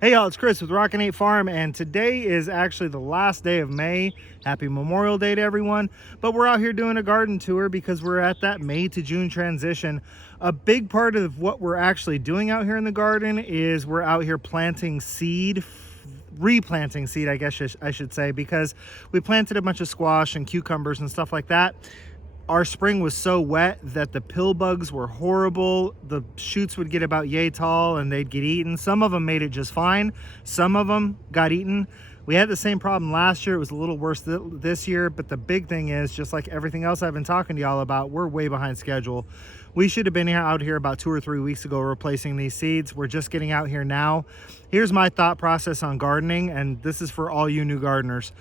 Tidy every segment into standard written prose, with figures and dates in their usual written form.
Hey y'all, it's Chris with Rockin Farm, and today is actually the last day of May. Happy Memorial Day to everyone. But we're out here doing a garden tour because we're at that May to June transition. A big part of what we're actually doing out here in the garden is we're out here planting seed, replanting seed, I guess I should say, because we planted a bunch of squash and cucumbers and stuff like that. Our spring was so wet that the pill bugs were horrible. The shoots would get about yay tall and they'd get eaten. Some of them made it just fine. Some of them got eaten. We had the same problem last year. It was a little worse this year, but the big thing is, just like everything else I've been talking to y'all about, we're way behind schedule. We should have been out here about 2 or 3 weeks ago replacing these seeds. We're just getting out here now. Here's my thought process on gardening, and this is for all you new gardeners.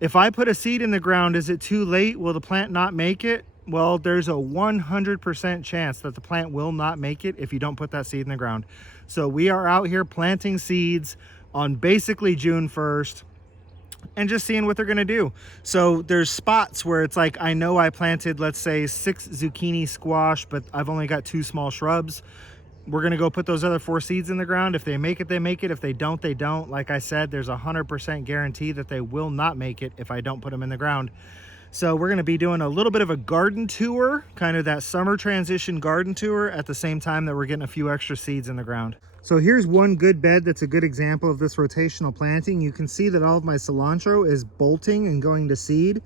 If I put a seed in the ground, is it too late? Will the plant not make it? Well, there's a 100% chance that the plant will not make it if you don't put that seed in the ground. So we are out here planting seeds on basically June 1st and just seeing what they're gonna do. So there's spots where it's like, I know I planted, let's say 6 zucchini squash, but I've only got 2 small shrubs. We're gonna go put those other 4 seeds in the ground. If they make it, they make it. If they don't, they don't. Like I said, there's a 100% guarantee that they will not make it if I don't put them in the ground. So we're gonna be doing a little bit of a garden tour, kind of that summer transition garden tour, at the same time that we're getting a few extra seeds in the ground. So here's one good bed that's a good example of this rotational planting. You can see that all of my cilantro is bolting and going to seed,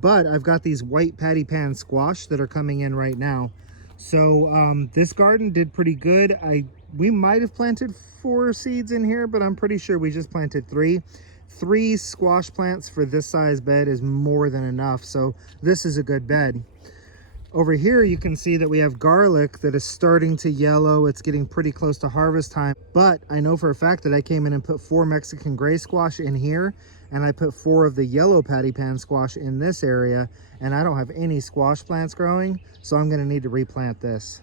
but I've got these white patty pan squash that are coming in right now. So this garden did pretty good. We might have planted 4 seeds in here, but I'm pretty sure we just planted 3. 3 squash plants for this size bed is more than enough. So this is a good bed. Over here, you can see that we have garlic that is starting to yellow. It's getting pretty close to harvest time. But I know for a fact that I came in and put 4 Mexican gray squash in here, and I put 4 of the yellow patty pan squash in this area, and I don't have any squash plants growing, so I'm gonna need to replant this.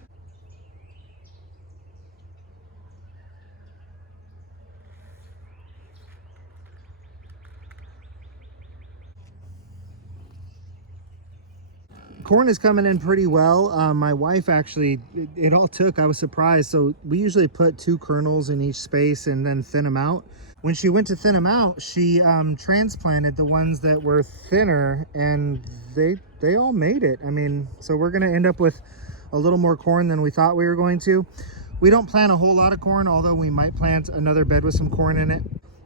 Corn is coming in pretty well. My wife actually, it all took, I was surprised. So we usually put 2 kernels in each space and then thin them out. When she went to thin them out, she transplanted the ones that were thinner, and they all made it. I mean, so we're gonna end up with a little more corn than we thought we were going to. We don't plant a whole lot of corn, although we might plant another bed with some corn in it.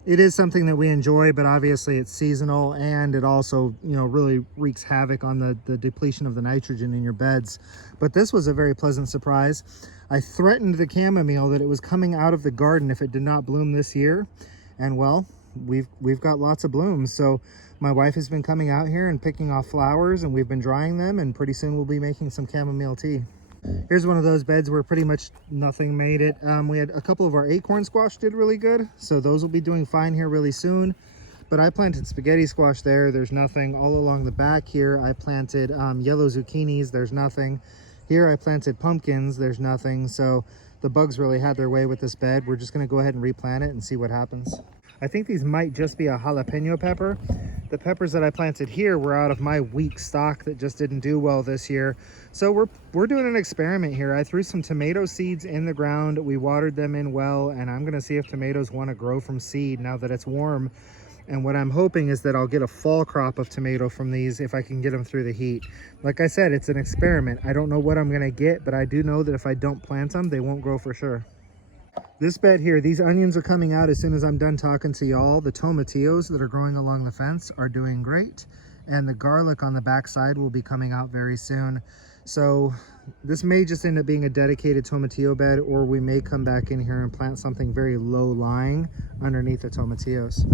It is something that we enjoy, but obviously it's seasonal, and it also, you know, really wreaks havoc on the depletion of the nitrogen in your beds. But this was a very pleasant surprise. I threatened the chamomile that it was coming out of the garden if it did not bloom this year. And well, we've got lots of blooms. So my wife has been coming out here and picking off flowers, and we've been drying them, and pretty soon we'll be making some chamomile tea. Here's one of those beds where pretty much nothing made it. We had a couple of our acorn squash did really good, so those will be doing fine here really soon. But I planted spaghetti squash there. There's nothing. All along the back here, I planted yellow zucchinis. There's nothing. Here I planted pumpkins. There's nothing. So the bugs really had their way with this bed. We're just going to go ahead and replant it and see what happens. I think these might just be a jalapeno pepper. The peppers that I planted here were out of my weak stock that just didn't do well this year. So we're doing an experiment here. I threw some tomato seeds in the ground. We watered them in well, and I'm gonna see if tomatoes want to grow from seed now that it's warm. And what I'm hoping is that I'll get a fall crop of tomato from these if I can get them through the heat. Like I said, it's an experiment. I don't know what I'm gonna get, but I do know that if I don't plant them, they won't grow for sure. This bed here, these onions are coming out as soon as I'm done talking to y'all. The tomatillos that are growing along the fence are doing great, and the garlic on the back side will be coming out very soon. So this may just end up being a dedicated tomatillo bed, or we may come back in here and plant something very low lying underneath the tomatillos.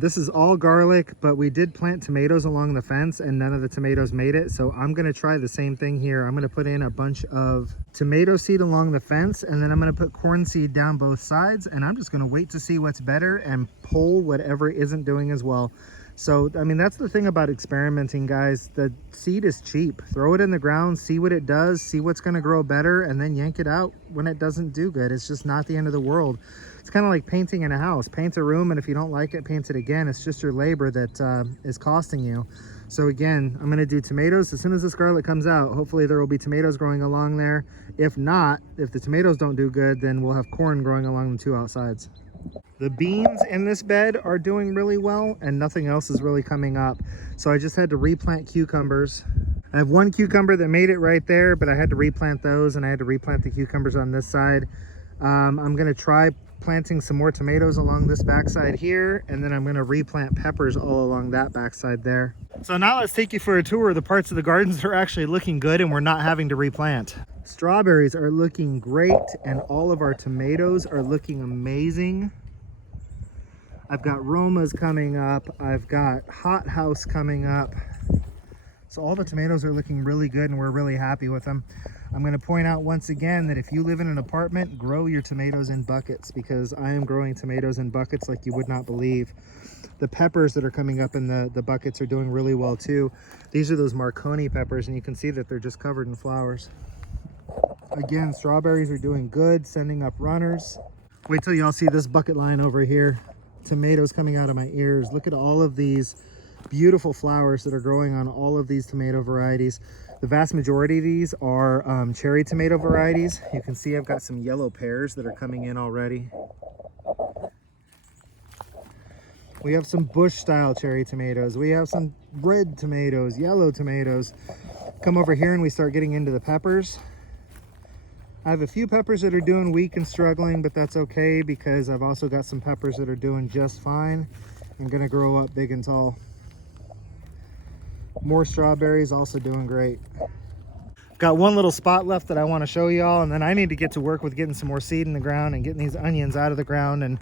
This is all garlic, but we did plant tomatoes along the fence and none of the tomatoes made it. So I'm going to try the same thing here. I'm going to put in a bunch of tomato seed along the fence, and then I'm going to put corn seed down both sides, and I'm just going to wait to see what's better and pull whatever isn't doing as well. So, I mean, that's the thing about experimenting, guys. The seed is cheap. Throw it in the ground, see what it does, see what's going to grow better, and then yank it out when it doesn't do good. It's just not the end of the world. It's kind of like painting in a house. Paint a room, and if you don't like it, paint it again. It's just your labor that is costing you. So again, I'm gonna do tomatoes. As soon as the scarlet comes out, hopefully there will be tomatoes growing along there. If not, if the tomatoes don't do good, then we'll have corn growing along the two outsides. The beans in this bed are doing really well and nothing else is really coming up. So I just had to replant cucumbers. I have one cucumber that made it right there, but I had to replant those, and I had to replant the cucumbers on this side. I'm gonna try planting some more tomatoes along this backside here, and then I'm gonna replant peppers all along that backside there. So now let's take you for a tour of the parts of the gardens that are actually looking good and we're not having to replant. Strawberries are looking great, and all of our tomatoes are looking amazing. I've got Romas coming up, I've got Hot House coming up. So all the tomatoes are looking really good and we're really happy with them. I'm going to point out once again that if you live in an apartment, grow your tomatoes in buckets, because I am growing tomatoes in buckets like you would not believe. The peppers that are coming up in the buckets are doing really well too. These are those Marconi peppers, and you can see that they're just covered in flowers. Again, strawberries are doing good, sending up runners. Wait till y'all see this bucket line over here. Tomatoes coming out of my ears. Look at all of these beautiful flowers that are growing on all of these tomato varieties. The vast majority of these are cherry tomato varieties. You can see I've got some yellow pears that are coming in already. We have some bush style cherry tomatoes. We have some red tomatoes, yellow tomatoes. Come over here and we start getting into the peppers. I have a few peppers that are doing weak and struggling, but that's okay because I've also got some peppers that are doing just fine and gonna grow up big and tall. More strawberries, also doing great. Got one little spot left that I want to show y'all, and then I need to get to work with getting some more seed in the ground and getting these onions out of the ground and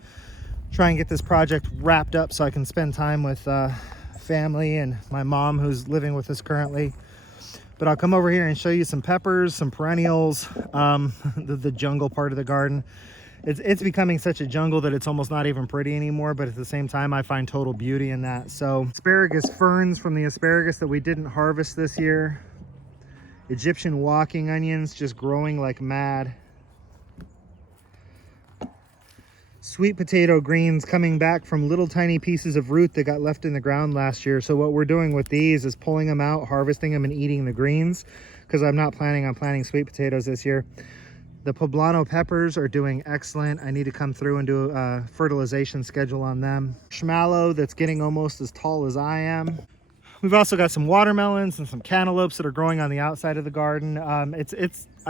try and get this project wrapped up so I can spend time with family and my mom who's living with us currently. But I'll come over here and show you some peppers, some perennials, the jungle part of the garden. It's becoming such a jungle that it's almost not even pretty anymore, but at the same time I find total beauty in that. So asparagus ferns from the asparagus that we didn't harvest this year. Egyptian walking onions just growing like mad. Sweet potato greens coming back from little tiny pieces of root that got left in the ground last year. So what we're doing with these is pulling them out, harvesting them, and eating the greens, because I'm not planning on planting sweet potatoes this year. The poblano peppers are doing excellent. I need to come through and do a fertilization schedule on them. Marshmallow that's getting almost as tall as I am. We've also got some watermelons and some cantaloupes that are growing on the outside of the garden. I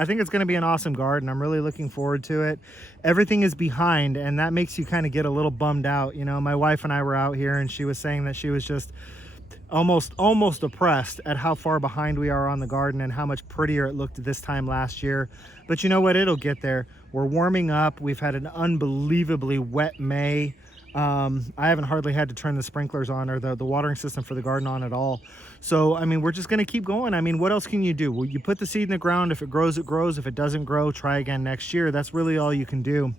think it's going to be an awesome garden. I'm really looking forward to it. Everything is behind, and that makes you kind of get a little bummed out. You know, my wife and I were out here and she was saying that she was just almost depressed at how far behind we are on the garden and how much prettier it looked this time last year. But you know what? It'll get there. We're warming up. We've had an unbelievably wet May. I haven't hardly had to turn the sprinklers on or the watering system for the garden on at all. So, I mean, we're just going to keep going. I mean, what else can you do? Well, you put the seed in the ground. If it grows, it grows. If it doesn't grow, try again next year. That's really all you can do.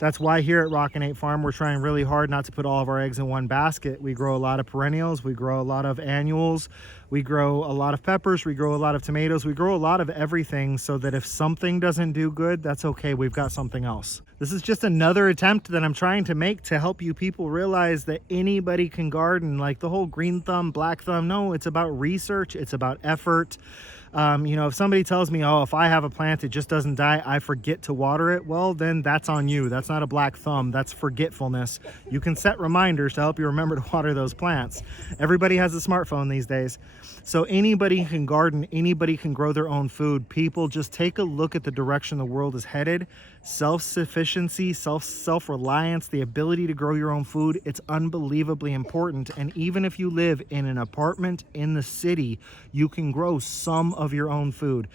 That's why here at Rockin Farm, we're trying really hard not to put all of our eggs in one basket. We grow a lot of perennials. We grow a lot of annuals. We grow a lot of peppers. We grow a lot of tomatoes. We grow a lot of everything so that if something doesn't do good, that's okay. We've got something else. This is just another attempt that I'm trying to make to help you people realize that anybody can garden. Like the whole green thumb, black thumb. No, it's about research. It's about effort. You know, if somebody tells me, oh, if I have a plant, it just doesn't die, I forget to water it, well, then that's on you. That's not a black thumb. That's forgetfulness. You can set reminders to help you remember to water those plants. Everybody has a smartphone these days. So anybody can garden. Anybody can grow their own food. People, just take a look at the direction the world is headed. Self-sufficiency, self-reliance, the ability to grow your own food, it's unbelievably important. And even if you live in an apartment in the city, you can grow some of your own food.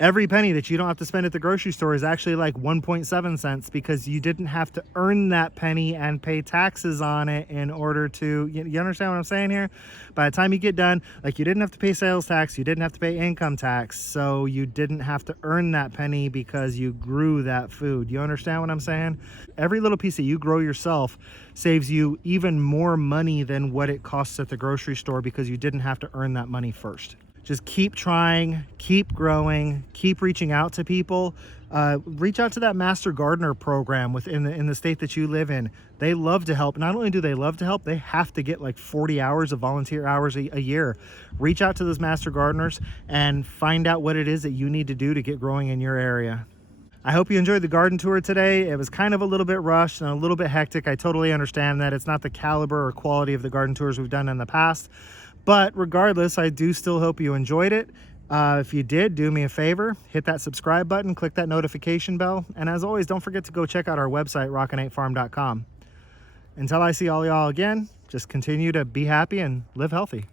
Every penny that you don't have to spend at the grocery store is actually like 1.7 cents because you didn't have to earn that penny and pay taxes on it in order to, you understand what I'm saying here? By the time you get done, like you didn't have to pay sales tax, you didn't have to pay income tax, so you didn't have to earn that penny because you grew that food. You understand what I'm saying? Every little piece that you grow yourself saves you even more money than what it costs at the grocery store because you didn't have to earn that money first. Just keep trying, keep growing, keep reaching out to people. Reach out to that Master Gardener program in the state that you live in. They love to help. Not only do they love to help, they have to get like 40 hours of volunteer hours a year. Reach out to those Master Gardeners and find out what it is that you need to do to get growing in your area. I hope you enjoyed the garden tour today. It was kind of a little bit rushed and a little bit hectic. I totally understand that. It's not the caliber or quality of the garden tours we've done in the past. But regardless, I do still hope you enjoyed it. If you did, do me a favor, hit that subscribe button, click that notification bell. And as always, don't forget to go check out our website, rockin8farm.com. Until I see all y'all again, just continue to be happy and live healthy.